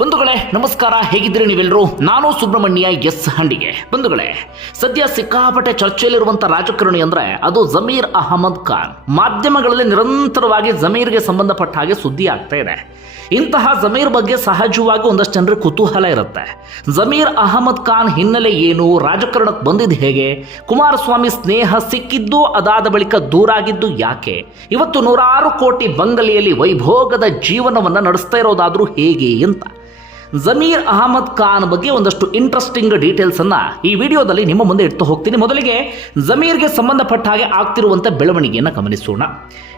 ಬಂಧುಗಳೇ ನಮಸ್ಕಾರ, ಹೇಗಿದ್ದೀರಿ ನೀವೆಲ್ಲರೂ? ನಾನು ಸುಬ್ರಹ್ಮಣ್ಯ ಎಸ್ ಹಂಡಿಗೆ. ಬಂಧುಗಳೇ, ಸದ್ಯ ಸಿಕ್ಕಾಪಟ್ಟೆ ಚರ್ಚೆಯಲ್ಲಿರುವಂಥ ರಾಜಕಾರಣಿ ಅಂದರೆ ಅದು ಜಮೀರ್ ಅಹಮದ್ ಖಾನ್. ಮಾಧ್ಯಮಗಳಲ್ಲಿ ನಿರಂತರವಾಗಿ ಜಮೀರ್ಗೆ ಸಂಬಂಧಪಟ್ಟ ಹಾಗೆ ಸುದ್ದಿ ಆಗ್ತಾ ಇದೆ. ಇಂತಹ ಜಮೀರ್ ಬಗ್ಗೆ ಸಹಜವಾಗಿ ಒಂದಷ್ಟು ಜನರಿಗೆ ಕುತೂಹಲ ಇರುತ್ತೆ. ಜಮೀರ್ ಅಹಮದ್ ಖಾನ್ ಹಿನ್ನೆಲೆ ಏನು, ರಾಜಕಾರಣಕ್ಕೆ ಬಂದಿದ್ದು ಹೇಗೆ, ಕುಮಾರಸ್ವಾಮಿ ಸ್ನೇಹ ಸಿಕ್ಕಿದ್ದು ಅದಾದ ಬಳಿಕ ದೂರಾಗಿದ್ದು ಯಾಕೆ, ಇವತ್ತು ನೂರಾರು ಕೋಟಿ ಬಂಗಲೆಯಲ್ಲಿ ವೈಭೋಗದ ಜೀವನವನ್ನು ನಡೆಸ್ತಾ ಇರೋದಾದರೂ ಹೇಗೆ ಅಂತ ಜಮೀರ್ ಅಹಮದ್ ಖಾನ್ ಬಗ್ಗೆ ಒಂದಷ್ಟು ಇಂಟ್ರೆಸ್ಟಿಂಗ್ ಡೀಟೇಲ್ಸ್ ಅನ್ನ ಈ ವಿಡಿಯೋದಲ್ಲಿ ನಿಮ್ಮ ಮುಂದೆ ಇಟ್ಟು ಹೋಗ್ತೀನಿ. ಮೊದಲಿಗೆ ಜಮೀರ್ಗೆ ಸಂಬಂಧಪಟ್ಟ ಹಾಗೆ ಆಗ್ತಿರುವಂಥ ಬೆಳವಣಿಗೆಯನ್ನು ಗಮನಿಸೋಣ.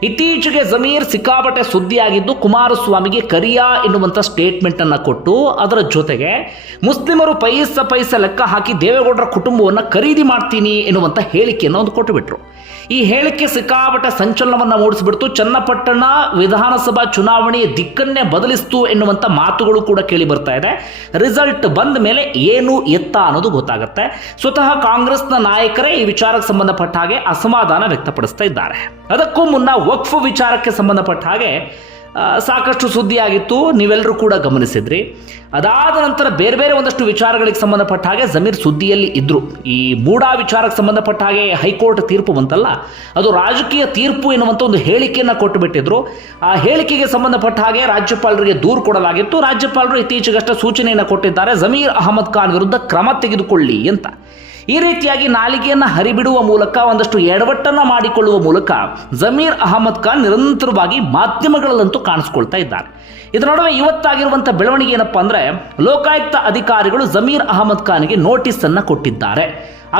ಇತ್ತೀಚೆಗೆ ಜಮೀರ್ ಸಿಕ್ಕಾಪಟ್ಟೆ ಸುದ್ದಿಯಾಗಿದ್ದು ಕುಮಾರಸ್ವಾಮಿಗೆ ಕರಿಯಾ ಎನ್ನುವಂಥ ಸ್ಟೇಟ್ಮೆಂಟ್ ಅನ್ನು ಕೊಟ್ಟು ಅದರ ಜೊತೆಗೆ ಮುಸ್ಲಿಮರು ಪೈಸ ಲೆಕ್ಕ ಹಾಕಿ ದೇವೇಗೌಡರ ಕುಟುಂಬವನ್ನು ಖರೀದಿ ಮಾಡ್ತೀನಿ ಎನ್ನುವಂಥ ಹೇಳಿಕೆಯನ್ನು ಒಂದು ಕೊಟ್ಟುಬಿಟ್ರು. ಈ ಹೇಳಿಕೆ ಸಿಕ್ಕಾಪಟ್ಟೆ ಸಂಚಲನವನ್ನು ಮೂಡಿಸಿಬಿಡ್ತು. ಚನ್ನಪಟ್ಟಣ ವಿಧಾನಸಭಾ ಚುನಾವಣೆಯ ದಿಕ್ಕನ್ನೇ ಬದಲಿಸ್ತು ಎನ್ನುವಂಥ ಮಾತುಗಳು ಕೂಡ ಕೇಳಿ ಬರ್ತಾ ಇದೆ. ರಿಸಲ್ಟ್ ಬಂದ ಮೇಲೆ ಏನು ಎತ್ತ ಅನ್ನೋದು ಗೊತ್ತಾಗುತ್ತೆ. ಸ್ವತಃ ಕಾಂಗ್ರೆಸ್ನ ನಾಯಕರೇ ಈ ವಿಚಾರಕ್ಕೆ ಸಂಬಂಧಪಟ್ಟ ಹಾಗೆ ಅಸಮಾಧಾನ ವ್ಯಕ್ತಪಡಿಸ್ತಾ ಇದ್ದಾರೆ. ಅದಕ್ಕೂ ಮುನ್ನ ವಕ್ಫ್ ವಿಚಾರಕ್ಕೆ ಸಂಬಂಧಪಟ್ಟ ಹಾಗೆ ಸಾಕಷ್ಟು ಸುದ್ದಿ ಆಗಿತ್ತು, ನೀವೆಲ್ಲರೂ ಕೂಡ ಗಮನಿಸಿದ್ರಿ. ಅದಾದ ನಂತರ ಬೇರೆ ಬೇರೆ ಒಂದಷ್ಟು ವಿಚಾರಗಳಿಗೆ ಸಂಬಂಧಪಟ್ಟ ಹಾಗೆ ಜಮೀರ್ ಸುದ್ದಿಯಲ್ಲಿ ಇದ್ರು. ಈ ಮೂಡಾ ವಿಚಾರಕ್ಕೆ ಸಂಬಂಧಪಟ್ಟ ಹಾಗೆ ಹೈಕೋರ್ಟ್ ತೀರ್ಪು ಬಂತಲ್ಲ, ಅದು ರಾಜಕೀಯ ತೀರ್ಪು ಎನ್ನುವಂಥ ಒಂದು ಹೇಳಿಕೆಯನ್ನು ಕೊಟ್ಟು ಬಿಟ್ಟಿದ್ರು. ಆ ಹೇಳಿಕೆಗೆ ಸಂಬಂಧಪಟ್ಟ ಹಾಗೆ ರಾಜ್ಯಪಾಲರಿಗೆ ದೂರು ಕೊಡಲಾಗಿತ್ತು. ರಾಜ್ಯಪಾಲರು ಇತ್ತೀಚೆಗಷ್ಟೇ ಸೂಚನೆಯನ್ನು ಕೊಟ್ಟಿದ್ದಾರೆ, ಜಮೀರ್ ಅಹಮದ್ ಖಾನ್ ವಿರುದ್ಧ ಕ್ರಮ ತೆಗೆದುಕೊಳ್ಳಿ ಅಂತ. ಈ ರೀತಿಯಾಗಿ ನಾಲಿಗೆಯನ್ನು ಹರಿಬಿಡುವ ಮೂಲಕ ಒಂದಷ್ಟು ಎಡವಟ್ಟನ್ನು ಮಾಡಿಕೊಳ್ಳುವ ಮೂಲಕ ಜಮೀರ್ ಅಹಮದ್ ಖಾನ್ ನಿರಂತರವಾಗಿ ಮಾಧ್ಯಮಗಳಲ್ಲಂತೂ ಕಾಣಿಸ್ಕೊಳ್ತಾ ಇದ್ದಾರೆ. ಇದರ ನಡುವೆ ಇವತ್ತಾಗಿರುವಂಥ ಬೆಳವಣಿಗೆ ಏನಪ್ಪಾ ಅಂದರೆ, ಲೋಕಾಯುಕ್ತ ಅಧಿಕಾರಿಗಳು ಜಮೀರ್ ಅಹಮದ್ ಖಾನ್ಗೆ ನೋಟಿಸ್ ಅನ್ನು ಕೊಟ್ಟಿದ್ದಾರೆ.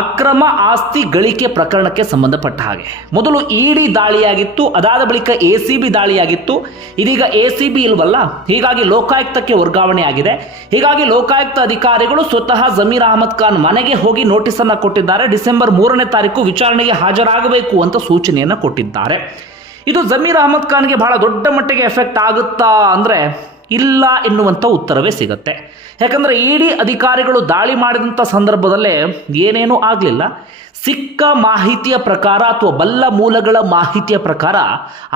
ಅಕ್ರಮ ಆಸ್ತಿ ಗಳಿಕೆ ಪ್ರಕರಣಕ್ಕೆ ಸಂಬಂಧಪಟ್ಟ ಹಾಗೆ ಮೊದಲು ಇಡಿ ದಾಳಿಯಾಗಿತ್ತು, ಅದಾದ ಬಳಿಕ ACB ದಾಳಿಯಾಗಿತ್ತು. ಇದೀಗ ACB ಇಲ್ವಲ್ಲ, ಹೀಗಾಗಿ ಲೋಕಾಯುಕ್ತಕ್ಕೆ ವರ್ಗಾವಣೆ ಆಗಿದೆ. ಹೀಗಾಗಿ ಲೋಕಾಯುಕ್ತ ಅಧಿಕಾರಿಗಳು ಸ್ವತಃ ಜಮೀರ್ ಅಹಮದ್ ಖಾನ್ ಮನೆಗೆ ಹೋಗಿ ನೋಟಿಸ್ ಅನ್ನು ಕೊಟ್ಟಿದ್ದಾರೆ. ಡಿಸೆಂಬರ್ 3ನೇ ತಾರೀಕು ವಿಚಾರಣೆಗೆ ಹಾಜರಾಗಬೇಕು ಅಂತ ಸೂಚನೆಯನ್ನು ಕೊಟ್ಟಿದ್ದಾರೆ. ಇದು ಜಮೀರ್ ಅಹಮದ್ ಖಾನ್ಗೆ ಬಹಳ ದೊಡ್ಡ ಮಟ್ಟಿಗೆ ಎಫೆಕ್ಟ್ ಆಗುತ್ತಾ ಅಂದರೆ ಇಲ್ಲ ಎನ್ನುವಂಥ ಉತ್ತರವೇ ಸಿಗುತ್ತೆ. ಯಾಕಂದರೆ ಇಡಿ ಅಧಿಕಾರಿಗಳು ದಾಳಿ ಮಾಡಿದಂಥ ಸಂದರ್ಭದಲ್ಲೇ ಏನೇನೂ ಆಗಲಿಲ್ಲ. ಸಿಕ್ಕ ಮಾಹಿತಿಯ ಪ್ರಕಾರ ಅಥವಾ ಬಲ್ಲ ಮೂಲಗಳ ಮಾಹಿತಿಯ ಪ್ರಕಾರ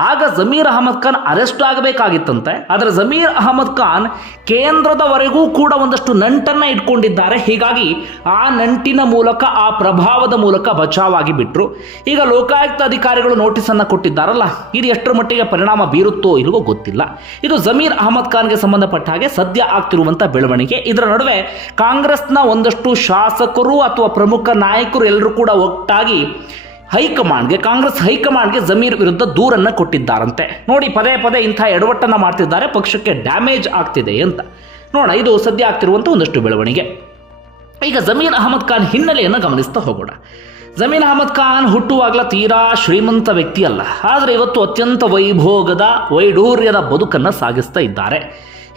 ಆಗ ಜಮೀರ್ ಅಹಮದ್ ಖಾನ್ ಅರೆಸ್ಟ್ ಆಗಬೇಕಾಗಿತ್ತಂತೆ. ಆದರೆ ಜಮೀರ್ ಅಹಮದ್ ಖಾನ್ ಕೇಂದ್ರದವರೆಗೂ ಕೂಡ ಒಂದಷ್ಟು ನಂಟನ್ನು ಇಟ್ಕೊಂಡಿದ್ದಾರೆ. ಹೀಗಾಗಿ ಆ ನಂಟಿನ ಮೂಲಕ, ಆ ಪ್ರಭಾವದ ಮೂಲಕ ಬಚಾವಾಗಿ ಬಿಟ್ಟರು. ಈಗ ಲೋಕಾಯುಕ್ತ ಅಧಿಕಾರಿಗಳು ನೋಟಿಸನ್ನು ಕೊಟ್ಟಿದ್ದಾರಲ್ಲ, ಇದು ಎಷ್ಟರ ಮಟ್ಟಿಗೆ ಪರಿಣಾಮ ಬೀರುತ್ತೋ ಇಲ್ವೋ ಗೊತ್ತಿಲ್ಲ. ಇದು ಜಮೀರ್ ಅಹಮದ್ ಖಾನ್ಗೆ ಸಂಬಂಧಪಟ್ಟ ಹಾಗೆ ಸದ್ಯ ಆಗ್ತಿರುವಂಥ ಬೆಳವಣಿಗೆ. ಇದರ ನಡುವೆ ಕಾಂಗ್ರೆಸ್ನ ಒಂದಷ್ಟು ಶಾಸಕರು ಅಥವಾ ಪ್ರಮುಖ ನಾಯಕರು ಎಲ್ಲರೂ ಕೂಡ ಒಟ್ಟಾಗಿ ಕಾಂಗ್ರೆಸ್ ಹೈಕಮಾಂಡ್ಗೆ ಜಮೀರ್ ವಿರುದ್ಧ ದೂರನ್ನು ಕೊಟ್ಟಿದ್ದಾರಂತೆ. ನೋಡಿ, ಪದೇ ಪದೇ ಇಂಥ ಎಡವಟ್ಟನ್ನು ಮಾಡ್ತಿದ್ದಾರೆ, ಪಕ್ಷಕ್ಕೆ ಡ್ಯಾಮೇಜ್ ಆಗ್ತಿದೆ ಅಂತ. ನೋಡೋಣ, ಇದು ಸದ್ಯ ಆಗ್ತಿರುವಂಥ ಒಂದಷ್ಟು ಬೆಳವಣಿಗೆ. ಈಗ ಜಮೀರ್ ಅಹಮದ್ ಖಾನ್ ಹಿನ್ನೆಲೆಯನ್ನು ಗಮನಿಸ್ತಾ ಹೋಗೋಣ. ಜಮೀರ್ ಅಹಮದ್ ಖಾನ್ ಹುಟ್ಟುವಾಗಲ ತೀರಾ ಶ್ರೀಮಂತ ವ್ಯಕ್ತಿ ಅಲ್ಲ, ಆದರೆ ಇವತ್ತು ಅತ್ಯಂತ ವೈಭೋಗದ ವೈಡೂರ್ಯದ ಬದುಕನ್ನು ಸಾಗಿಸ್ತಾ ಇದ್ದಾರೆ.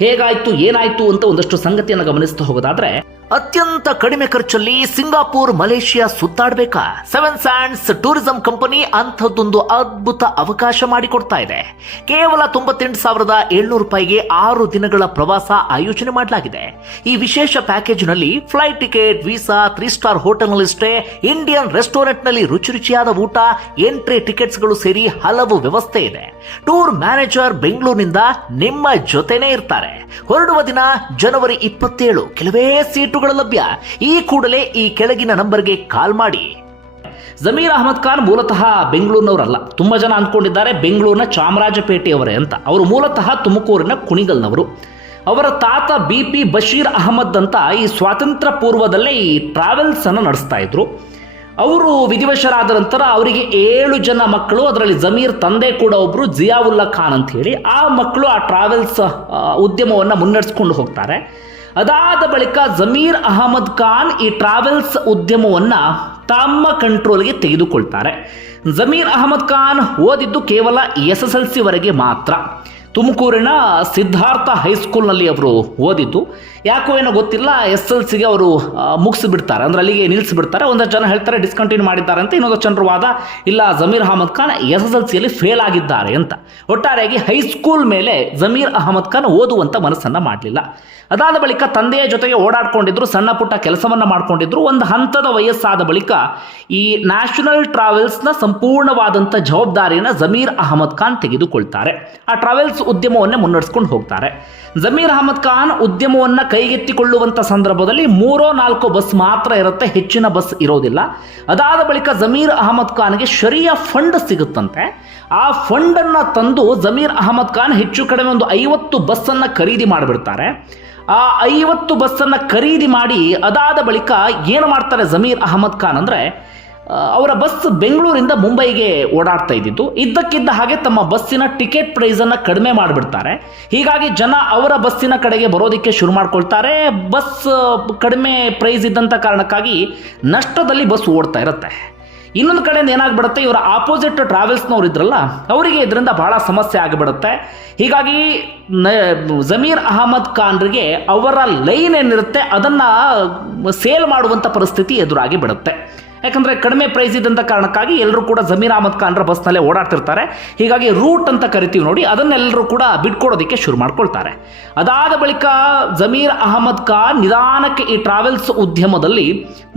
ಹೇಗಾಯ್ತು, ಏನಾಯ್ತು ಅಂತ ಒಂದಷ್ಟು ಸಂಗತಿಯನ್ನು ಗಮನಿಸ್ತಾ ಹೋಗೋದಾದ್ರೆ, ಅತ್ಯಂತ ಕಡಿಮೆ ಖರ್ಚಲ್ಲಿ ಸಿಂಗಾಪುರ್, ಮಲೇಷಿಯಾ ಸುತ್ತಾಡಬೇಕಾ? ಸೆವೆನ್ ಸ್ಯಾಂಡ್ಸ್ ಟೂರಿಸಂ ಕಂಪನಿ ಅಂಥದ್ದೊಂದು ಅದ್ಭುತ ಅವಕಾಶ ಮಾಡಿಕೊಡ್ತಾ ಇದೆ. ಕೇವಲ 98,700 ರೂಪಾಯಿಗೆ 6 ದಿನಗಳ ಪ್ರವಾಸ ಆಯೋಜನೆ ಮಾಡಲಾಗಿದೆ. ಈ ವಿಶೇಷ ಪ್ಯಾಕೇಜ್ನಲ್ಲಿ ಫ್ಲೈಟ್ ಟಿಕೆಟ್, ವೀಸಾ, 3 ಸ್ಟಾರ್ ಹೋಟೆಲ್ನಲ್ಲಿ ಸ್ಟೇ, ಇಂಡಿಯನ್ ರೆಸ್ಟೋರೆಂಟ್ನಲ್ಲಿ ರುಚಿಯಾದ ಊಟ, ಎಂಟ್ರಿ ಟಿಕೆಟ್ಸ್ಗಳು ಸೇರಿ ಹಲವು ವ್ಯವಸ್ಥೆ ಇದೆ. ಟೂರ್ ಮ್ಯಾನೇಜರ್ ಬೆಂಗಳೂರಿನಿಂದ ನಿಮ್ಮ ಜೊತೆನೇ ಇರ್ತಾರೆ. ಹೊರಡುವ ದಿನ ಜನವರಿ 27. ಕೆಲವೇ ಸೀಟುಗಳು ಲಭ್ಯ. ಈ ಕೂಡಲೇ ಈ ಕೆಳಗಿನ ನಂಬರ್ಗೆ ಕಾಲ್ ಮಾಡಿ. ಜಮೀರ್ ಅಹಮದ್ ಖಾನ್ ಮೂಲತಃ ಬೆಂಗಳೂರಿನವರಲ್ಲ. ತುಂಬಾ ಜನ ಅಂದ್ಕೊಂಡಿದ್ದಾರೆ ಬೆಂಗಳೂರಿನ ಚಾಮರಾಜಪೇಟೆಯವರೇ ಅಂತ. ಅವರು ಮೂಲತಃ ತುಮಕೂರಿನ ಕುಣಿಗಲ್ನವರು. ಅವರ ತಾತ BP ಬಶೀರ್ ಅಹಮದ್ ಅಂತ ಈ ಸ್ವಾತಂತ್ರ್ಯ ಪೂರ್ವದಲ್ಲೇ ಈ ಟ್ರಾವೆಲ್ಸ್ ಅನ್ನು ನಡೆಸ್ತಾ ಇದ್ರು. ಅವರು ವಿಧಿವಶರಾದ ನಂತರ ಅವರಿಗೆ 7 ಜನ ಮಕ್ಕಳು, ಅದರಲ್ಲಿ ಜಮೀರ್ ತಂದೆ ಕೂಡ ಒಬ್ಬರು, ಜಿಯಾವುಲ್ಲಾ ಖಾನ್ ಅಂತ ಹೇಳಿ. ಆ ಮಕ್ಕಳು ಆ ಟ್ರಾವೆಲ್ಸ್ ಉದ್ಯಮವನ್ನು ಮುನ್ನಡೆಸ್ಕೊಂಡು ಹೋಗ್ತಾರೆ. ಅದಾದ ಬಳಿಕ ಜಮೀರ್ ಅಹಮದ್ ಖಾನ್ ಈ ಟ್ರಾವೆಲ್ಸ್ ಉದ್ಯಮವನ್ನು ತಮ್ಮ ಕಂಟ್ರೋಲ್ಗೆ ತೆಗೆದುಕೊಳ್ತಾರೆ. ಜಮೀರ್ ಅಹಮದ್ ಖಾನ್ ಓದಿದ್ದು ಕೇವಲ SSLC ವರೆಗೆ ಮಾತ್ರ. ತುಮಕೂರಿನ ಸಿದ್ಧಾರ್ಥ ಹೈಸ್ಕೂಲ್ನಲ್ಲಿ ಅವರು ಓದಿದ್ದು. ಯಾಕೋ ಏನೋ ಗೊತ್ತಿಲ್ಲ, SSLCಗೆ ಅವರು ಮುಗಿಸಿಬಿಡ್ತಾರೆ, ಅಂದರೆ ಅಲ್ಲಿಗೆ ನಿಲ್ಲಿಸಿಬಿಡ್ತಾರೆ. ಒಂದಷ್ಟು ಜನ ಹೇಳ್ತಾರೆ ಡಿಸ್ಕಂಟಿನ್ಯೂ ಮಾಡಿದ್ದಾರೆ ಅಂತ, ಇನ್ನೊಂದು ಜನರ ವಾದ ಇಲ್ಲ ಜಮೀರ್ ಅಹಮದ್ ಖಾನ್ SSLCಯಲ್ಲಿ ಫೇಲ್ ಆಗಿದ್ದಾರೆ ಅಂತ. ಒಟ್ಟಾರೆಯಾಗಿ ಹೈಸ್ಕೂಲ್ ಮೇಲೆ ಜಮೀರ್ ಅಹಮದ್ ಖಾನ್ ಓದುವಂಥ ಮನಸ್ಸನ್ನು ಮಾಡಲಿಲ್ಲ. ಅದಾದ ಬಳಿಕ ತಂದೆಯ ಜೊತೆಗೆ ಓಡಾಡ್ಕೊಂಡಿದ್ರು, ಸಣ್ಣ ಪುಟ್ಟ ಕೆಲಸವನ್ನು ಮಾಡ್ಕೊಂಡಿದ್ರು. ಒಂದು ಹಂತದ ವಯಸ್ಸಾದ ಬಳಿಕ ಈ ನ್ಯಾಷನಲ್ ಟ್ರಾವೆಲ್ಸ್ನ ಸಂಪೂರ್ಣವಾದಂಥ ಜವಾಬ್ದಾರಿಯನ್ನು ಜಮೀರ್ ಅಹಮದ್ ಖಾನ್ ತೆಗೆದುಕೊಳ್ತಾರೆ. ಆ ಟ್ರಾವೆಲ್ಸ್ ಉದ್ಯಮವನ್ನೇ ಮುನ್ನಡೆಸ್ಕೊಂಡು ಹೋಗ್ತಾರೆ. ಜಮೀರ್ ಅಹಮದ್ ಖಾನ್ ಉದ್ಯಮವನ್ನು ಕೈಗೆತ್ತಿಕೊಳ್ಳುವಂಥ ಸಂದರ್ಭದಲ್ಲಿ 3-4 ಬಸ್ ಮಾತ್ರ ಇರುತ್ತೆ, ಹೆಚ್ಚಿನ ಬಸ್ ಇರೋದಿಲ್ಲ. ಅದಾದ ಬಳಿಕ ಜಮೀರ್ ಅಹಮದ್ ಖಾನ್ಗೆ ಶರಿಯಾ ಫಂಡ್ ಸಿಗುತ್ತಂತೆ. ಆ ಫಂಡನ್ನು ತಂದು ಜಮೀರ್ ಅಹಮದ್ ಖಾನ್ ಹೆಚ್ಚು ಕಡಿಮೆ ಒಂದು 50 ಬಸ್ಸನ್ನು ಖರೀದಿ ಮಾಡಿಬಿಡ್ತಾರೆ. ಆ 50 ಬಸ್ಸನ್ನು ಖರೀದಿ ಮಾಡಿ ಅದಾದ ಬಳಿಕ ಏನು ಮಾಡ್ತಾರೆ ಜಮೀರ್ ಅಹಮದ್ ಖಾನ್ ಅಂದರೆ, ಅವರ ಬಸ್ ಬೆಂಗಳೂರಿಂದ ಮುಂಬೈಗೆ ಓಡಾಡ್ತಾ ಇದ್ದಿದ್ದು. ಇದ್ದಕ್ಕಿದ್ದ ಹಾಗೆ ತಮ್ಮ ಬಸ್ಸಿನ ಟಿಕೆಟ್ ಪ್ರೈಸನ್ನು ಕಡಿಮೆ ಮಾಡಿಬಿಡ್ತಾರೆ. ಹೀಗಾಗಿ ಜನ ಅವರ ಬಸ್ಸಿನ ಕಡೆಗೆ ಬರೋದಕ್ಕೆ ಶುರು ಮಾಡ್ಕೊಳ್ತಾರೆ. ಬಸ್ ಕಡಿಮೆ ಪ್ರೈಸ್ ಇದ್ದಂಥ ಕಾರಣಕ್ಕಾಗಿ ನಷ್ಟದಲ್ಲಿ ಬಸ್ ಓಡ್ತಾ ಇರುತ್ತೆ. ಇನ್ನೊಂದು ಕಡೆಯಿಂದ ಏನಾಗ್ಬಿಡುತ್ತೆ, ಇವರ ಆಪೋಸಿಟ್ ಟ್ರಾವೆಲ್ಸ್ನವ್ರು ಇದ್ರಲ್ಲ, ಅವರಿಗೆ ಇದರಿಂದ ಬಹಳ ಸಮಸ್ಯೆ ಆಗಿಬಿಡುತ್ತೆ. ಹೀಗಾಗಿ ಜಮೀರ್ ಅಹಮದ್ ಖಾನ್ರಿಗೆ ಅವರ ಲೈನ್ ಏನಿರುತ್ತೆ ಅದನ್ನು ಸೇಲ್ ಮಾಡುವಂಥ ಪರಿಸ್ಥಿತಿ ಎದುರಾಗಿ ಬಿಡುತ್ತೆ. ಯಾಕಂದರೆ ಕಡಿಮೆ ಪ್ರೈಸ್ ಇದ್ದಂಥ ಕಾರಣಕ್ಕಾಗಿ ಎಲ್ಲರೂ ಕೂಡ ಜಮೀರ್ ಅಹಮದ್ ಖಾನ್ರ ಬಸ್ನಲ್ಲೇ ಓಡಾಡ್ತಿರ್ತಾರೆ. ಹೀಗಾಗಿ ರೂಟ್ ಅಂತ ಕರಿತೀವಿ ನೋಡಿ, ಅದನ್ನೆಲ್ಲರೂ ಕೂಡ ಬಿಟ್ಕೊಡೋದಕ್ಕೆ ಶುರು ಮಾಡ್ಕೊಳ್ತಾರೆ. ಅದಾದ ಬಳಿಕ ಜಮೀರ್ ಅಹಮದ್ ಖಾನ್ ನಿಧಾನಕ್ಕೆ ಈ ಟ್ರಾವೆಲ್ಸ್ ಉದ್ಯಮದಲ್ಲಿ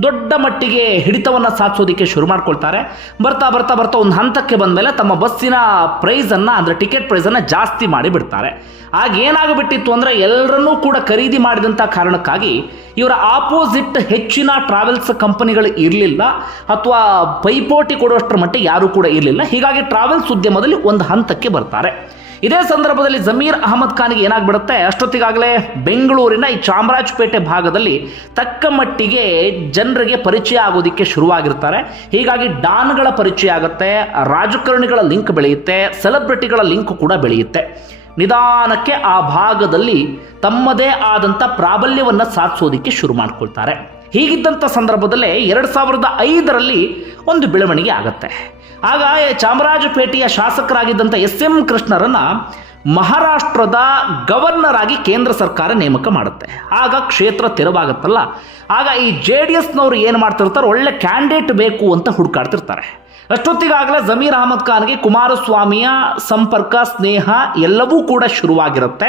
ದೊಡ್ಡ ಮಟ್ಟಿಗೆ ಹಿಡಿತವನ್ನು ಸಾಧಿಸೋದಕ್ಕೆ ಶುರು ಮಾಡ್ಕೊಳ್ತಾರೆ. ಬರ್ತಾ ಬರ್ತಾ ಬರ್ತಾ ಒಂದು ಹಂತಕ್ಕೆ ಬಂದ ಮೇಲೆ ತಮ್ಮ ಬಸ್ಸಿನ ಪ್ರೈಸನ್ನು ಅಂದರೆ ಟಿಕೆಟ್ ಪ್ರೈಸನ್ನು ಜಾಸ್ತಿ ಮಾಡಿ ಬಿಡ್ತಾರೆ. ಆಗ ಏನಾಗಿಬಿಟ್ಟಿತ್ತು ಅಂದರೆ, ಎಲ್ಲರನ್ನೂ ಕೂಡ ಖರೀದಿ ಮಾಡಿದಂಥ ಕಾರಣಕ್ಕಾಗಿ ಇವರ ಆಪೋಸಿಟ್ ಹೆಚ್ಚಿನ ಟ್ರಾವೆಲ್ಸ್ ಕಂಪನಿಗಳು ಇರಲಿಲ್ಲ, ಅಥವಾ ಪೈಪೋಟಿ ಕೊಡುವಷ್ಟರ ಮಟ್ಟಿಗೆ ಯಾರೂ ಕೂಡ ಇರಲಿಲ್ಲ. ಹೀಗಾಗಿ ಟ್ರಾವೆಲ್ಸ್ ಉದ್ಯಮದಲ್ಲಿ ಒಂದು ಹಂತಕ್ಕೆ ಬರ್ತಾರೆ. ಇದೇ ಸಂದರ್ಭದಲ್ಲಿ ಜಮೀರ್ ಅಹಮದ್ ಖಾನ್ಗೆ ಏನಾಗ್ಬಿಡುತ್ತೆ, ಅಷ್ಟೊತ್ತಿಗಾಗಲೇ ಬೆಂಗಳೂರಿನ ಈ ಚಾಮರಾಜಪೇಟೆ ಭಾಗದಲ್ಲಿ ತಕ್ಕ ಮಟ್ಟಿಗೆ ಜನರಿಗೆ ಪರಿಚಯ ಆಗೋದಕ್ಕೆ ಶುರುವಾಗಿರ್ತಾರೆ. ಹೀಗಾಗಿ ಡಾನ್ಗಳ ಪರಿಚಯ ಆಗುತ್ತೆ, ರಾಜಕಾರಣಿಗಳ ಲಿಂಕ್ ಬೆಳೆಯುತ್ತೆ, ಸೆಲೆಬ್ರಿಟಿಗಳ ಲಿಂಕ್ ಕೂಡ ಬೆಳೆಯುತ್ತೆ. ನಿಧಾನಕ್ಕೆ ಆ ಭಾಗದಲ್ಲಿ ತಮ್ಮದೇ ಆದಂಥ ಪ್ರಾಬಲ್ಯವನ್ನು ಸಾಧಿಸೋದಕ್ಕೆ ಶುರು ಮಾಡ್ಕೊಳ್ತಾರೆ. ಹೀಗಿದ್ದಂಥ ಸಂದರ್ಭದಲ್ಲೇ 2005ರಲ್ಲಿ ಒಂದು ಬೆಳವಣಿಗೆ ಆಗುತ್ತೆ. ಆಗ ಚಾಮರಾಜಪೇಟೆಯ ಶಾಸಕರಾಗಿದ್ದಂಥ SM ಕೃಷ್ಣರನ್ನು ಮಹಾರಾಷ್ಟ್ರದ ಗವರ್ನರ್ ಆಗಿ ಕೇಂದ್ರ ಸರ್ಕಾರ ನೇಮಕ ಮಾಡುತ್ತೆ. ಆಗ ಕ್ಷೇತ್ರ ತೆರವಾಗುತ್ತಲ್ಲ, ಆಗ ಈ JDSನವರು ಏನು ಮಾಡ್ತಿರ್ತಾರೆ, ಒಳ್ಳೆ ಕ್ಯಾಂಡಿಡೇಟ್ ಬೇಕು ಅಂತ ಹುಡುಕಾಡ್ತಿರ್ತಾರೆ. ಅಷ್ಟೊತ್ತಿಗಾಗಲೇ ಜಮೀರ್ ಅಹಮದ್ ಖಾನ್ಗೆ ಕುಮಾರಸ್ವಾಮಿಯ ಸಂಪರ್ಕ, ಸ್ನೇಹ ಎಲ್ಲವೂ ಕೂಡ ಶುರುವಾಗಿರುತ್ತೆ.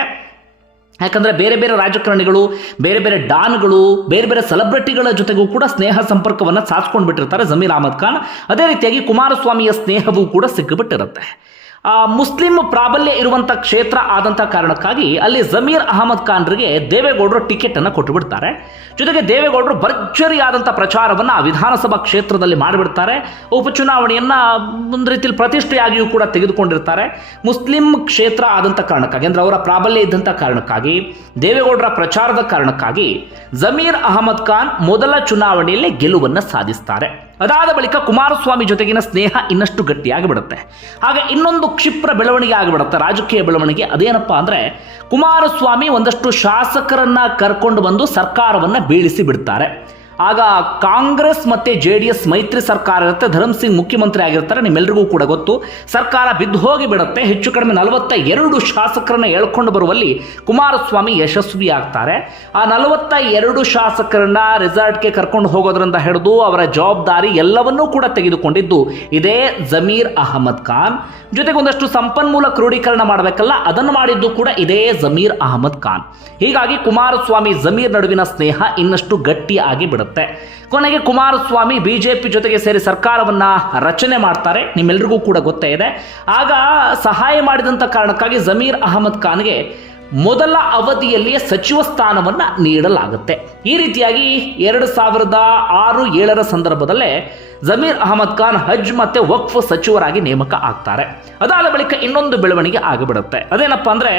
ಯಾಕಂದರೆ ಬೇರೆ ಬೇರೆ ರಾಜಕಾರಣಿಗಳು, ಬೇರೆ ಬೇರೆ ಡಾನ್ಗಳು, ಬೇರೆ ಬೇರೆ ಸೆಲೆಬ್ರಿಟಿಗಳ ಜೊತೆಗೂ ಕೂಡ ಸ್ನೇಹ ಸಂಪರ್ಕವನ್ನು ಸಾಧಿಸ್ಕೊಂಡು ಬಿಟ್ಟಿರ್ತಾರೆ ಜಮೀರ್ ಅಹಮದ್ ಖಾನ್. ಅದೇ ರೀತಿಯಾಗಿ ಕುಮಾರಸ್ವಾಮಿಯ ಸ್ನೇಹವೂ ಕೂಡ ಸಿಕ್ಕಿಬಿಟ್ಟಿರುತ್ತೆ. ಮುಸ್ಲಿಂ ಪ್ರಾಬಲ್ಯ ಇರುವಂಥ ಕ್ಷೇತ್ರ ಆದಂಥ ಕಾರಣಕ್ಕಾಗಿ ಅಲ್ಲಿ ಜಮೀರ್ ಅಹಮದ್ ಖಾನ್ರಿಗೆ ದೇವೇಗೌಡರು ಟಿಕೆಟನ್ನು ಕೊಟ್ಟು ಬಿಡ್ತಾರೆ. ಜೊತೆಗೆ ದೇವೇಗೌಡರು ಭರ್ಜರಿಯಾದಂಥ ಪ್ರಚಾರವನ್ನು ಆ ವಿಧಾನಸಭಾ ಕ್ಷೇತ್ರದಲ್ಲಿ ಮಾಡಿಬಿಡ್ತಾರೆ. ಉಪಚುನಾವಣೆಯನ್ನು ಒಂದು ರೀತಿಯಲ್ಲಿ ಪ್ರತಿಷ್ಠೆಯಾಗಿಯೂ ಕೂಡ ತೆಗೆದುಕೊಂಡಿರ್ತಾರೆ. ಮುಸ್ಲಿಂ ಕ್ಷೇತ್ರ ಆದಂಥ ಕಾರಣಕ್ಕಾಗಿ, ಅಂದರೆ ಅವರ ಪ್ರಾಬಲ್ಯ ಇದ್ದಂಥ ಕಾರಣಕ್ಕಾಗಿ, ದೇವೇಗೌಡರ ಪ್ರಚಾರದ ಕಾರಣಕ್ಕಾಗಿ ಜಮೀರ್ ಅಹಮದ್ ಖಾನ್ ಮೊದಲ ಚುನಾವಣೆಯಲ್ಲೇ ಗೆಲುವನ್ನು ಸಾಧಿಸ್ತಾರೆ. ಅದಾದ ಬಳಿಕ ಕುಮಾರಸ್ವಾಮಿ ಜೊತೆಗಿನ ಸ್ನೇಹ ಇನ್ನಷ್ಟು ಗಟ್ಟಿಯಾಗಿ ಬಿಡುತ್ತೆ. ಹಾಗೆ ಇನ್ನೊಂದು ಕ್ಷಿಪ್ರ ಬೆಳವಣಿಗೆ ಆಗಿಬಿಡುತ್ತೆ, ರಾಜಕೀಯ ಬೆಳವಣಿಗೆ. ಅದೇನಪ್ಪ ಅಂದರೆ, ಕುಮಾರಸ್ವಾಮಿ ಒಂದಷ್ಟು ಶಾಸಕರನ್ನ ಕರ್ಕೊಂಡು ಬಂದು ಸರ್ಕಾರವನ್ನು ಬೀಳಿಸಿ ಬಿಡ್ತಾರೆ. ಆಗ ಕಾಂಗ್ರೆಸ್ ಮತ್ತು JDS ಮೈತ್ರಿ ಸರ್ಕಾರ ಇರುತ್ತೆ. ಧರ್ಮ್ ಸಿಂಗ್ ಮುಖ್ಯಮಂತ್ರಿ ಆಗಿರ್ತಾರೆ, ನಿಮ್ಮೆಲ್ಲರಿಗೂ ಕೂಡ ಗೊತ್ತು. ಸರ್ಕಾರ ಬಿದ್ದು ಹೋಗಿ ಬಿಡುತ್ತೆ. ಹೆಚ್ಚು ಕಡಿಮೆ 42 ಶಾಸಕರನ್ನ ಎಳ್ಕೊಂಡು ಬರುವಲ್ಲಿ ಕುಮಾರಸ್ವಾಮಿ ಯಶಸ್ವಿ ಆಗ್ತಾರೆ. ಆ 42 ಶಾಸಕರನ್ನ ರೆಸಾರ್ಟ್ಗೆ ಕರ್ಕೊಂಡು ಹೋಗೋದ್ರಿಂದ ಹಿಡಿದು ಅವರ ಜವಾಬ್ದಾರಿ ಎಲ್ಲವನ್ನೂ ಕೂಡ ತೆಗೆದುಕೊಂಡಿದ್ದು ಇದೇ ಜಮೀರ್ ಅಹಮದ್ ಖಾನ್. ಜೊತೆಗೆ ಒಂದಷ್ಟು ಸಂಪನ್ಮೂಲ ಕ್ರೋಢೀಕರಣ ಮಾಡಬೇಕಲ್ಲ, ಅದನ್ನು ಮಾಡಿದ್ದು ಕೂಡ ಇದೇ ಜಮೀರ್ ಅಹಮದ್ ಖಾನ್. ಹೀಗಾಗಿ ಕುಮಾರಸ್ವಾಮಿ ಜಮೀರ್ ನಡುವಿನ ಸ್ನೇಹ ಇನ್ನಷ್ಟು ಗಟ್ಟಿಯಾಗಿ ಬಿಡುತ್ತೆ. ಕೊನೆಗೆ ಕುಮಾರಸ್ವಾಮಿ BJP ಜೊತೆಗೆ ಸೇರಿ ಸರ್ಕಾರವನ್ನ ರಚನೆ ಮಾಡ್ತಾರೆ, ನಿಮ್ಮೆಲ್ಲರಿಗೂ ಕೂಡ ಗೊತ್ತೇ ಇದೆ. ಆಗ ಸಹಾಯ ಮಾಡಿದಂಥ ಕಾರಣಕ್ಕಾಗಿ ಜಮೀರ್ ಅಹಮದ್ ಖಾನ್ಗೆ ಮೊದಲ ಅವಧಿಯಲ್ಲಿಯೇ ಸಚಿವ ಸ್ಥಾನವನ್ನ ನೀಡಲಾಗುತ್ತೆ. ಈ ರೀತಿಯಾಗಿ 2006-07 ಸಂದರ್ಭದಲ್ಲೇ ಜಮೀರ್ ಅಹಮದ್ ಖಾನ್ ಹಜ್ ಮತ್ತೆ ವಕ್ಫ್ ಸಚಿವರಾಗಿ ನೇಮಕ ಆಗ್ತಾರೆ. ಅದಾದ ಬಳಿಕ ಇನ್ನೊಂದು ಬೆಳವಣಿಗೆ ಆಗಿಬಿಡುತ್ತೆ. ಅದೇನಪ್ಪ ಅಂದ್ರೆ,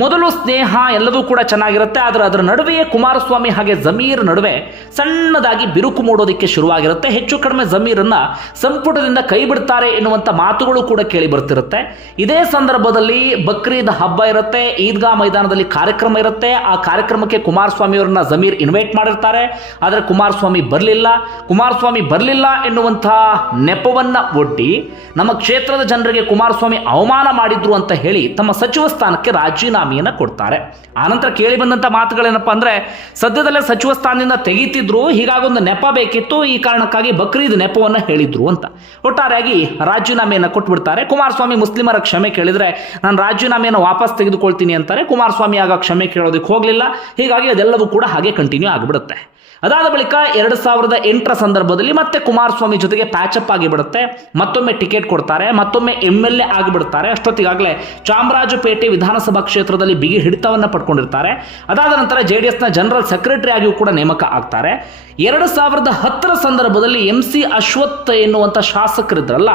ಮೊದಲು ಸ್ನೇಹ ಎಲ್ಲವೂ ಕೂಡ ಚೆನ್ನಾಗಿರುತ್ತೆ, ಆದರೆ ಅದರ ನಡುವೆಯೇ ಕುಮಾರಸ್ವಾಮಿ ಹಾಗೆ ಜಮೀರ್ ನಡುವೆ ಸಣ್ಣದಾಗಿ ಬಿರುಕು ಮೂಡೋದಕ್ಕೆ ಶುರುವಾಗಿರುತ್ತೆ. ಹೆಚ್ಚು ಕಡಿಮೆ ಜಮೀರನ್ನ ಸಂಪುಟದಿಂದ ಕೈ ಬಿಡ್ತಾರೆ ಎನ್ನುವಂಥ ಮಾತುಗಳು ಕೂಡ ಕೇಳಿ ಬರ್ತಿರುತ್ತೆ. ಇದೇ ಸಂದರ್ಭದಲ್ಲಿ ಬಕ್ರೀದ್ ಹಬ್ಬ ಇರುತ್ತೆ, ಈದ್ಗಾ ಮೈದಾನದಲ್ಲಿ ಕಾರ್ಯಕ್ರಮ ಇರುತ್ತೆ. ಆ ಕಾರ್ಯಕ್ರಮಕ್ಕೆ ಕುಮಾರಸ್ವಾಮಿ ಅವರನ್ನ ಜಮೀರ್ ಇನ್ವೈಟ್ ಮಾಡಿರ್ತಾರೆ, ಆದರೆ ಕುಮಾರಸ್ವಾಮಿ ಬರಲಿಲ್ಲ ಎನ್ನುವಂಥ ನೆಪವನ್ನ ಒಡ್ಡಿ ನಮ್ಮ ಕ್ಷೇತ್ರದ ಜನರಿಗೆ ಕುಮಾರಸ್ವಾಮಿ ಅವಮಾನ ಮಾಡಿದ್ರು ಅಂತ ಹೇಳಿ ತಮ್ಮ ಸಚಿವ ಸ್ಥಾನಕ್ಕೆ ರಾಜೀನಾಮೆಯನ್ನು ಕೊಡ್ತಾರೆ. ಆನಂತರ ಕೇಳಿ ಬಂದಂಥ ಮಾತುಗಳೇನಪ್ಪ ಅಂದರೆ, ಸದ್ಯದಲ್ಲೇ ಸಚಿವ ಸ್ಥಾನದಿಂದ ತೆಗೀತಿದ್ರು, ಹೀಗಾಗಿ ಒಂದು ನೆಪ ಬೇಕಿತ್ತು, ಈ ಕಾರಣಕ್ಕಾಗಿ ಬಕ್ರೀದ್ ನೆಪವನ್ನು ಹೇಳಿದ್ರು ಅಂತ. ಒಟ್ಟಾರೆಯಾಗಿ ರಾಜೀನಾಮೆಯನ್ನು ಕೊಟ್ಬಿಡ್ತಾರೆ. ಕುಮಾರಸ್ವಾಮಿ ಮುಸ್ಲಿಮರ ಕ್ಷಮೆ ಕೇಳಿದರೆ ನಾನು ರಾಜೀನಾಮೆಯನ್ನು ವಾಪಸ್ ತೆಗೆದುಕೊಳ್ತೀನಿ ಅಂತಾರೆ. ಕುಮಾರಸ್ವಾಮಿ ಆಗ ಕ್ಷಮೆ ಕೇಳೋದಕ್ಕೆ ಹೋಗಲಿಲ್ಲ. ಹೀಗಾಗಿ ಅದೆಲ್ಲವೂ ಕೂಡ ಹಾಗೆ ಕಂಟಿನ್ಯೂ ಆಗಿಬಿಡುತ್ತೆ. ಅದಾದ ಬಳಿಕ 2008 ಸಂದರ್ಭದಲ್ಲಿ ಮತ್ತೆ ಕುಮಾರಸ್ವಾಮಿ ಜೊತೆಗೆ ಪ್ಯಾಚಪ್ ಆಗಿಬಿಡುತ್ತೆ. ಮತ್ತೊಮ್ಮೆ ಟಿಕೆಟ್ ಕೊಡ್ತಾರೆ, ಮತ್ತೊಮ್ಮೆ MLA ಆಗಿಬಿಡ್ತಾರೆ. ಅಷ್ಟೊತ್ತಿಗಾಗಲೇ ಚಾಮರಾಜಪೇಟೆ ವಿಧಾನಸಭಾ ಕ್ಷೇತ್ರದಲ್ಲಿ ಬಿಗಿ ಹಿಡಿತವನ್ನು ಪಡ್ಕೊಂಡಿರ್ತಾರೆ. ಅದಾದ ನಂತರ JDSನ ಜನರಲ್ ಸೆಕ್ರೆಟರಿ ಆಗಿಯೂ ಕೂಡ ನೇಮಕ ಆಗ್ತಾರೆ. 2010 ಸಂದರ್ಭದಲ್ಲಿ MC ಅಶ್ವಥ್ ಎನ್ನುವಂಥ ಶಾಸಕರಿದ್ರಲ್ಲ,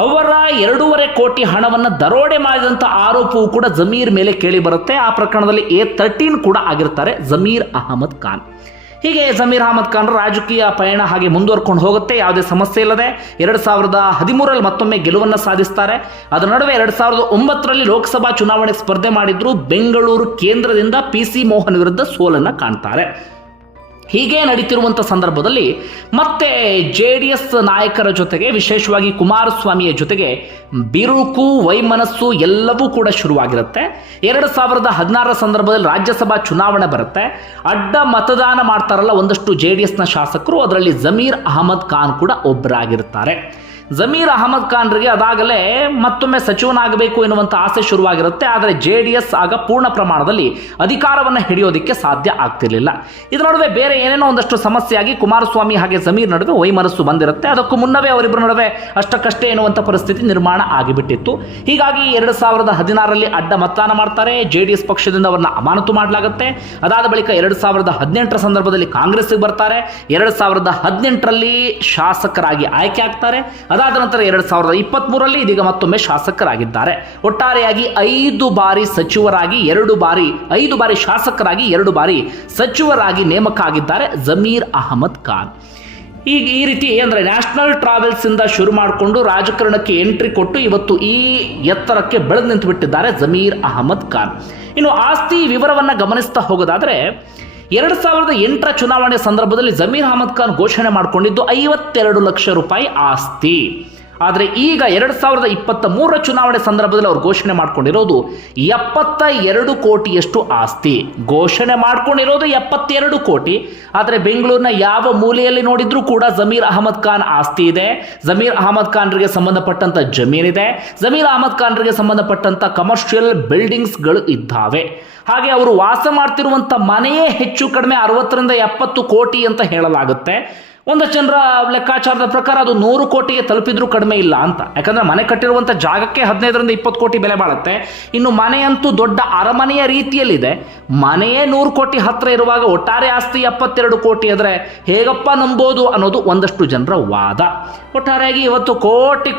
ಅವರ 2.5 ಕೋಟಿ ಹಣವನ್ನು ದರೋಡೆ ಮಾಡಿದಂಥ ಆರೋಪವೂ ಕೂಡ ಜಮೀರ್ ಮೇಲೆ ಕೇಳಿ ಬರುತ್ತೆ. ಆ ಪ್ರಕರಣದಲ್ಲಿ A13 ಕೂಡ ಆಗಿರ್ತಾರೆ ಜಮೀರ್ ಅಹಮದ್ ಖಾನ್. ಹೀಗೆ ಜಮೀರ್ ಅಹಮದ್ ಖಾನ್ ರಾಜಕೀಯ ಪಯಣ ಹಾಗೆ ಮುಂದುವರ್ಕೊಂಡು ಹೋಗುತ್ತೆ, ಯಾವುದೇ ಸಮಸ್ಯೆ ಇಲ್ಲದೆ. 2013ರಲ್ಲಿ ಮತ್ತೊಮ್ಮೆ ಗೆಲುವನ್ನು ಸಾಧಿಸ್ತಾರೆ. ಅದರ ನಡುವೆ 2009ರಲ್ಲಿ ಲೋಕಸಭಾ ಚುನಾವಣೆ ಸ್ಪರ್ಧೆ ಮಾಡಿದ್ರು. ಬೆಂಗಳೂರು ಕೇಂದ್ರದಿಂದ PC ಮೋಹನ್ ವಿರುದ್ಧ ಸೋಲನ್ನು ಕಾಣ್ತಾರೆ. ಹೀಗೆ ನಡೀತಿರುವಂಥ ಸಂದರ್ಭದಲ್ಲಿ ಮತ್ತೆ JDS ನಾಯಕರ ಜೊತೆಗೆ, ವಿಶೇಷವಾಗಿ ಕುಮಾರಸ್ವಾಮಿಯ ಜೊತೆಗೆ ಬಿರುಕು ವೈಮನಸ್ಸು ಎಲ್ಲವೂ ಕೂಡ ಶುರುವಾಗಿರುತ್ತೆ. 2016 ಸಂದರ್ಭದಲ್ಲಿ ರಾಜ್ಯಸಭಾ ಚುನಾವಣೆ ಬರುತ್ತೆ. ಅಡ್ಡ ಮತದಾನ ಮಾಡ್ತಾರಲ್ಲ ಒಂದಷ್ಟು JDSನ ಶಾಸಕರು, ಅದರಲ್ಲಿ ಜಮೀರ್ ಅಹಮದ್ ಖಾನ್ ಕೂಡ ಒಬ್ಬರಾಗಿರ್ತಾರೆ. ಜಮೀರ್ ಅಹಮದ್ ಖಾನ್ರಿಗೆ ಅದಾಗಲೇ ಮತ್ತೊಮ್ಮೆ ಸಚಿವನಾಗಬೇಕು ಎನ್ನುವಂಥ ಆಸೆ ಶುರುವಾಗಿರುತ್ತೆ. ಆದರೆ JDS ಆಗ ಪೂರ್ಣ ಪ್ರಮಾಣದಲ್ಲಿ ಅಧಿಕಾರವನ್ನು ಹಿಡಿಯೋದಕ್ಕೆ ಸಾಧ್ಯ ಆಗ್ತಿರ್ಲಿಲ್ಲ. ಇದರ ನಡುವೆ ಬೇರೆ ಏನೇನೋ ಒಂದಷ್ಟು ಸಮಸ್ಯೆಯಾಗಿ ಕುಮಾರಸ್ವಾಮಿ ಹಾಗೆ ಜಮೀರ್ ನಡುವೆ ವೈಮನಸ್ಸು ಬಂದಿರುತ್ತೆ. ಅದಕ್ಕೂ ಮುನ್ನವೇ ಅವರಿಬ್ಬರ ನಡುವೆ ಅಷ್ಟಕ್ಕಷ್ಟೇ ಎನ್ನುವಂಥ ಪರಿಸ್ಥಿತಿ ನಿರ್ಮಾಣ ಆಗಿಬಿಟ್ಟಿತ್ತು. ಹೀಗಾಗಿ 2016ರಲ್ಲಿ ಅಡ್ಡ ಮತದಾನ ಮಾಡ್ತಾರೆ. JDS ಪಕ್ಷದಿಂದ ಅವರನ್ನ ಅಮಾನತು ಮಾಡಲಾಗುತ್ತೆ. ಅದಾದ ಬಳಿಕ 2018 ಸಂದರ್ಭದಲ್ಲಿ ಕಾಂಗ್ರೆಸ್ಗೆ ಬರ್ತಾರೆ. 2018ರಲ್ಲಿ ಶಾಸಕರಾಗಿ ಆಯ್ಕೆ ಆಗ್ತಾರೆ. ಅದಾದ ನಂತರ 2023ರಲ್ಲಿ ಇದೀಗ ಮತ್ತೊಮ್ಮೆ ಶಾಸಕರಾಗಿದ್ದಾರೆ. ಒಟ್ಟಾರೆಯಾಗಿ 5 ಬಾರಿ ಸಚಿವರಾಗಿ 5 ಬಾರಿ ಶಾಸಕರಾಗಿ 2 ಬಾರಿ ಸಚಿವರಾಗಿ ನೇಮಕ ಆಗಿದ್ದಾರೆ ಜಮೀರ್ ಅಹಮದ್ ಖಾನ್. ಈಗ ಈ ರೀತಿ ಅಂದರೆ ನ್ಯಾಷನಲ್ ಟ್ರಾವೆಲ್ಸ್ ಇಂದ ಶುರು ಮಾಡಿಕೊಂಡು ರಾಜಕಾರಣಕ್ಕೆ ಎಂಟ್ರಿ ಕೊಟ್ಟು ಇವತ್ತು ಈ ಎತ್ತರಕ್ಕೆ ಬೆಳೆದು ನಿಂತು ಬಿಟ್ಟಿದ್ದಾರೆ ಜಮೀರ್ ಅಹಮದ್ ಖಾನ್. ಇನ್ನು ಆಸ್ತಿ ವಿವರವನ್ನು ಗಮನಿಸ್ತಾ ಹೋಗೋದಾದ್ರೆ 2008 ಚುನಾವಣೆ ಸಂದರ್ಭದಲ್ಲಿ ಜಮೀರ್ ಅಹಮದ್ ಖಾನ್ ಘೋಷಣೆ ಮಾಡಿಕೊಂಡಿದ್ದು 52 ಲಕ್ಷ ರೂಪಾಯಿ ಆಸ್ತಿ. ಆದರೆ ಈಗ 2023 ಚುನಾವಣೆ ಸಂದರ್ಭದಲ್ಲಿ ಅವರು ಘೋಷಣೆ ಮಾಡ್ಕೊಂಡಿರೋದು 72 ಕೋಟಿಯಷ್ಟು ಆಸ್ತಿ. ಘೋಷಣೆ ಮಾಡ್ಕೊಂಡಿರೋದು 72 ಕೋಟಿ. ಆದರೆ ಬೆಂಗಳೂರಿನ ಯಾವ ಮೂಲೆಯಲ್ಲಿ ನೋಡಿದ್ರೂ ಕೂಡ ಜಮೀರ್ ಅಹಮದ್ ಖಾನ್ ಆಸ್ತಿ ಇದೆ. ಜಮೀರ್ ಅಹಮದ್ ಖಾನ್ರಿಗೆ ಸಂಬಂಧಪಟ್ಟಂತ ಜಮೀನಿದೆ. ಜಮೀರ್ ಅಹಮದ್ ಖಾನ್ರಿಗೆ ಸಂಬಂಧಪಟ್ಟಂತ ಕಮರ್ಷಿಯಲ್ ಬಿಲ್ಡಿಂಗ್ಸ್ಗಳು ಇದ್ದಾವೆ. ಹಾಗೆ ಅವರು ವಾಸ ಮಾಡ್ತಿರುವಂಥ ಮನೆಯೇ ಹೆಚ್ಚು ಕಡಿಮೆ 60ರಿಂದ 70 ಕೋಟಿ ಅಂತ ಹೇಳಲಾಗುತ್ತೆ. ಒಂದಷ್ಟು ಜನರ ಲೆಕ್ಕಾಚಾರದ ಪ್ರಕಾರ ಅದು 100 ಕೋಟಿಗೆ ತಲುಪಿದ್ರೂ ಕಡಿಮೆ ಇಲ್ಲ ಅಂತ. ಯಾಕಂದ್ರೆ ಮನೆ ಕಟ್ಟಿರುವಂಥ ಜಾಗಕ್ಕೆ 15ರಿಂದ 20 ಕೋಟಿ ಬೆಲೆ ಬಾಳುತ್ತೆ. ಇನ್ನು ಮನೆಯಂತೂ ದೊಡ್ಡ ಅರಮನೆಯ ರೀತಿಯಲ್ಲಿದೆ. ಮನೆಯೇ 100 ಕೋಟಿ ಹತ್ರ ಇರುವಾಗ ಒಟ್ಟಾರೆ ಆಸ್ತಿ 72 ಕೋಟಿ ಆದರೆ ಹೇಗಪ್ಪ ನಂಬೋದು ಅನ್ನೋದು ಒಂದಷ್ಟು ಜನರ ವಾದ. ಒಟ್ಟಾರೆಯಾಗಿ ಇವತ್ತು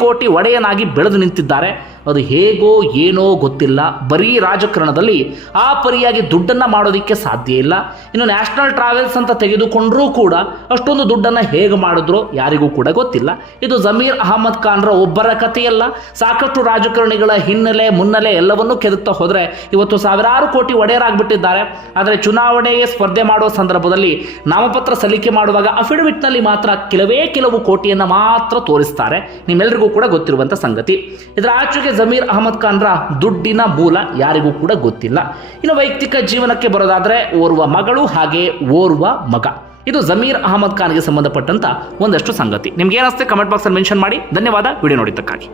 ಕೋಟಿ ಒಡೆಯನಾಗಿ ಬೆಳೆದು ನಿಂತಿದ್ದಾರೆ. ಅದು ಹೇಗೋ ಏನೋ ಗೊತ್ತಿಲ್ಲ. ಬರೀ ರಾಜಕಾರಣದಲ್ಲಿ ಆ ಪರಿಯಾಗಿ ದುಡ್ಡನ್ನು ಮಾಡೋದಕ್ಕೆ ಸಾಧ್ಯ ಇಲ್ಲ. ಇನ್ನು ನ್ಯಾಷನಲ್ ಟ್ರಾವೆಲ್ಸ್ ಅಂತ ತೆಗೆದುಕೊಂಡ್ರೂ ಕೂಡ ಅಷ್ಟೊಂದು ದುಡ್ಡನ್ನು ಹೇಗೆ ಮಾಡಿದ್ರೋ ಯಾರಿಗೂ ಕೂಡ ಗೊತ್ತಿಲ್ಲ. ಇದು ಜಮೀರ್ ಅಹಮದ್ ಖಾನ್ರ ಒಬ್ಬರ ಕಥೆಯಲ್ಲ. ಸಾಕಷ್ಟು ರಾಜಕಾರಣಿಗಳ ಹಿನ್ನೆಲೆ ಮುನ್ನೆಲೆ ಎಲ್ಲವನ್ನೂ ಕೆದಕ್ತಾ ಹೋದರೆ ಇವತ್ತು ಸಾವಿರಾರು ಕೋಟಿ ಒಡೆಯರಾಗ್ಬಿಟ್ಟಿದ್ದಾರೆ. ಆದರೆ ಚುನಾವಣೆಗೆ ಸ್ಪರ್ಧೆ ಮಾಡುವ ಸಂದರ್ಭದಲ್ಲಿ ನಾಮಪತ್ರ ಸಲ್ಲಿಕೆ ಮಾಡುವಾಗ ಅಫಿಡವಿಟ್ನಲ್ಲಿ ಮಾತ್ರ ಕೆಲವು ಕೋಟಿಯನ್ನು ಮಾತ್ರ ತೋರಿಸ್ತಾರೆ. ನಿಮ್ಮೆಲ್ಲರಿಗೂ ಕೂಡ ಗೊತ್ತಿರುವಂಥ ಸಂಗತಿ. ಇದರ ಆಚೆಗೆ ಜಮೀರ್ ಅಹಮದ್ ಖಾನ್ರ ದುಡ್ಡಿನ ಮೂಲ ಯಾರಿಗೂ ಕೂಡ ಗೊತ್ತಿಲ್ಲ. ಇನ್ನು ವೈಯಕ್ತಿಕ ಜೀವನಕ್ಕೆ ಬರೋದಾದ್ರೆ ಓರ್ವ ಮಗಳು ಹಾಗೆ ಓರ್ವ ಮಗ. ಇದು ಜಮೀರ್ ಅಹಮದ್ ಖಾನ್ಗೆ ಸಂಬಂಧಪಟ್ಟಂತ ಒಂದಷ್ಟು ಸಂಗತಿ. ನಿಮ್ಗೆ ಏನಿಸುತ್ತೆ ಕಮೆಂಟ್ ಬಾಕ್ಸಲ್ಲಿ ಮೆನ್ಷನ್ ಮಾಡಿ. ಧನ್ಯವಾದ ವಿಡಿಯೋ ನೋಡಿದ್ದಕ್ಕಾಗಿ.